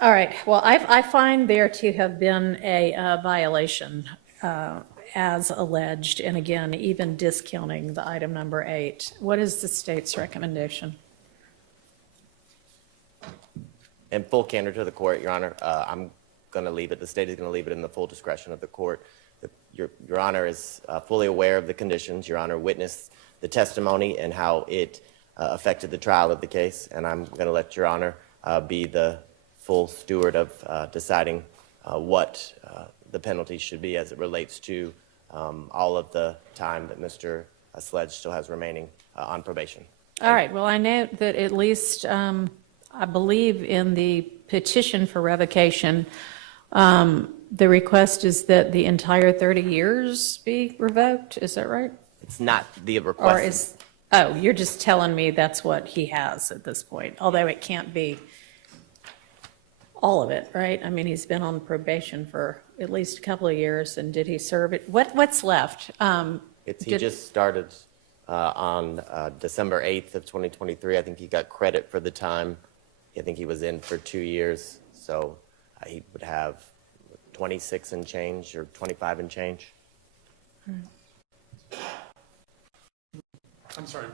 All right, well, I find there to have been a violation as alleged, and again, even discounting the item number 8. What is the state's recommendation? In full candor to the court, Your Honor, I'm going to leave it, the state is going to leave it in the full discretion of the court. Your Honor is fully aware of the conditions. Your Honor witnessed the testimony and how it affected the trial of the case, and I'm going to let Your Honor be the full steward of deciding what the penalty should be as it relates to all of the time that Mr. Sledge still has remaining on probation. All right, well, I know that at least, I believe in the petition for revocation, the request is that the entire 30 years be revoked. Is that right? It's not the request. Or is, oh, you're just telling me that's what he has at this point, although it can't be all of it, right? I mean, he's been on probation for at least a couple of years, and did he serve it? What's left? He just started on December 8th of 2023. I think he got credit for the time. I think he was in for 2 years, so he would have 26 and change or 25 and change. I'm sorry,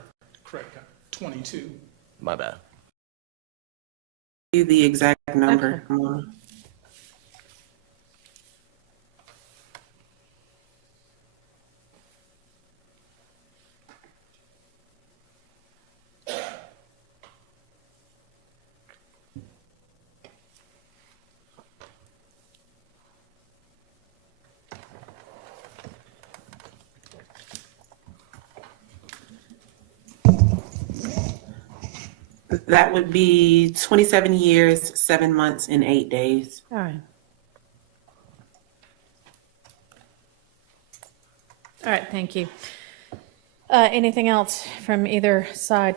correct, 22. My bad. The exact number. Okay. That would be 27 years, 7 months, and 8 days. All right. All right, thank you. Anything else from either side?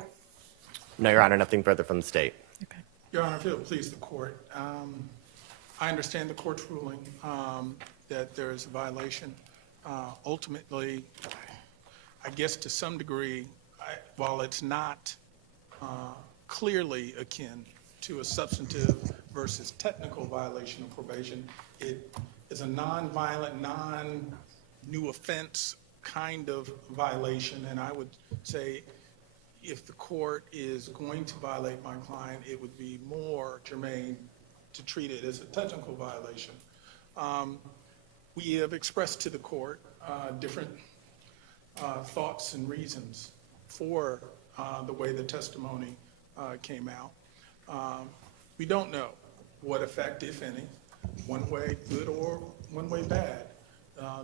No, Your Honor, nothing further from the state. Okay. Your Honor, if it will please the court, I understand the court's ruling that there is a violation. Ultimately, I guess to some degree, while it's not clearly akin to a substantive versus technical violation of probation, it is a non-violent, non-new offense kind of violation, and I would say if the court is going to violate my client, it would be more germane to treat it as a technical violation. We have expressed to the court different thoughts and reasons for the way the testimony came out. We don't know what effect, if any, one way good or one way bad,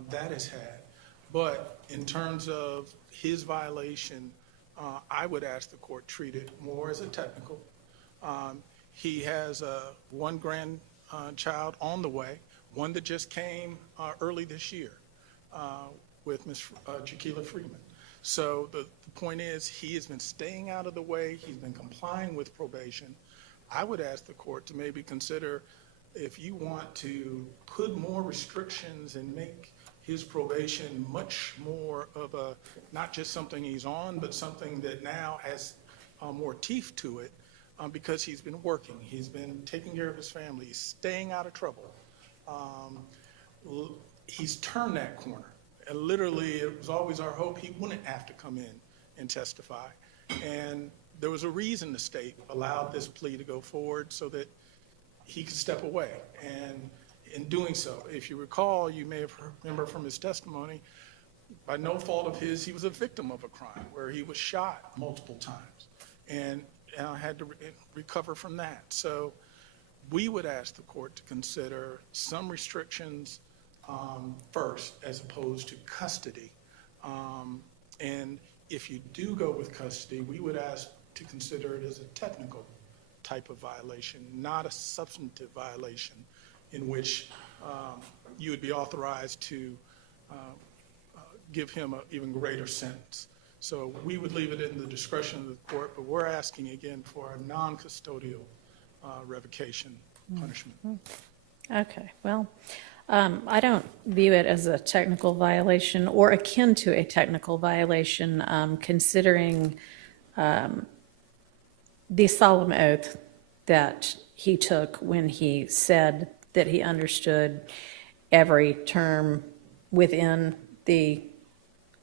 that has had. But in terms of his violation, I would ask the court treat it more as a technical. He has one grandchild on the way, one that just came early this year with Ms. Jaquila Freeman. So the point is, he has been staying out of the way. He's been complying with probation. I would ask the court to maybe consider if you want to put more restrictions and make his probation much more of a, not just something he's on, but something that now has more teeth to it because he's been working. He's been taking care of his family. He's staying out of trouble. He's turned that corner. And literally, it was always our hope he wouldn't have to come in and testify. And there was a reason the state allowed this plea to go forward so that he could step away. And in doing so, if you recall, you may have remember from his testimony, by no fault of his, he was a victim of a crime where he was shot multiple times and had to recover from that. So we would ask the court to consider some restrictions first, as opposed to custody. And if you do go with custody, we would ask to consider it as a technical type of violation, not a substantive violation in which you would be authorized to give him an even greater sentence. So we would leave it in the discretion of the court, but we're asking again for a non-custodial revocation punishment. Okay, well, I don't view it as a technical violation or akin to a technical violation, considering the solemn oath that he took when he said that he understood every term within the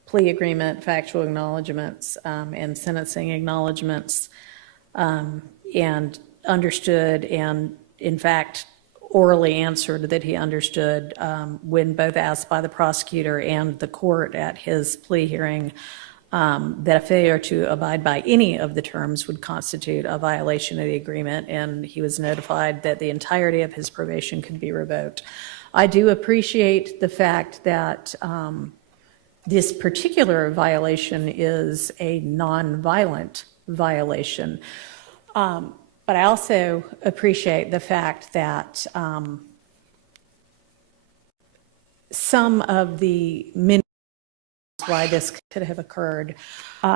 plea agreement, factual acknowledgments, and sentencing acknowledgments, and understood and, in fact, orally answered that he understood when both asked by the prosecutor and the court at his plea hearing that a failure to abide by any of the terms would constitute a violation of the agreement, and he was notified that the entirety of his probation could be revoked. I do appreciate the fact that this particular violation is a nonviolent violation. But I also appreciate the fact that some of the many reasons why this could have occurred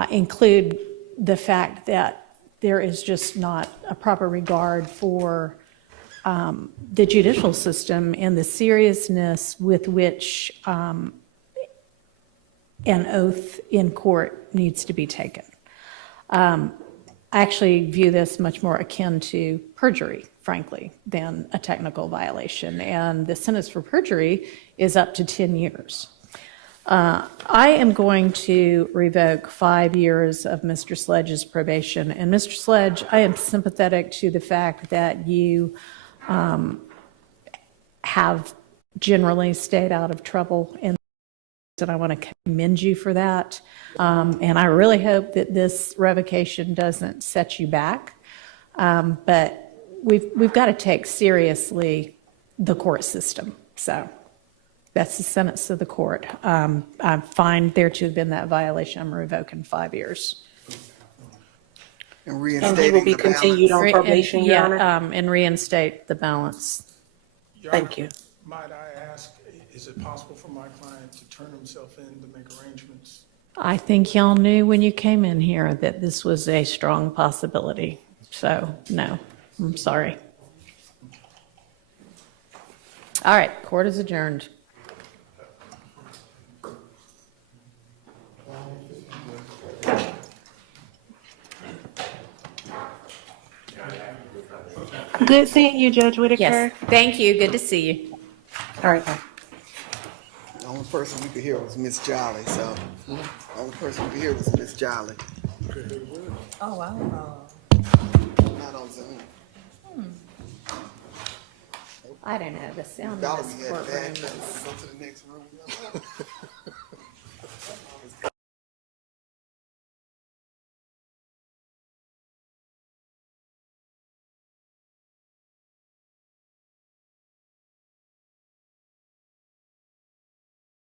include the fact that there is just not a proper regard for the judicial system and the seriousness with which an oath in court needs to be taken. I actually view this much more akin to perjury, frankly, than a technical violation. And the sentence for perjury is up to 10 years. I am going to revoke 5 years of Mr. Sledge's probation. And Mr. Sledge, I am sympathetic to the fact that you have generally stayed out of trouble, and I want to commend you for that. And I really hope that this revocation doesn't set you back. But we've got to take seriously the court system. So that's the sentence of the court. I find there to have been that violation. I'm revoking 5 years. And And he reinstating will be the balance. continued on probation, Your Honor? And reinstate the balance. Your Thank Honor, you. might I ask, is it possible for my client to turn himself in to make arrangements? I think y'all knew when you came in here that this was a strong possibility. So, no, I'm sorry. All right, court is adjourned. Good seeing you, Judge Whitaker. Yes, thank you. Good to see you. All right, bye. The only person you could hear was Miss Jolly, so the only person you could hear was Miss Jolly. Oh, wow. Not on Zoom. I don't know, the sound of Jolly this had courtroom bad. is... Go to the next room.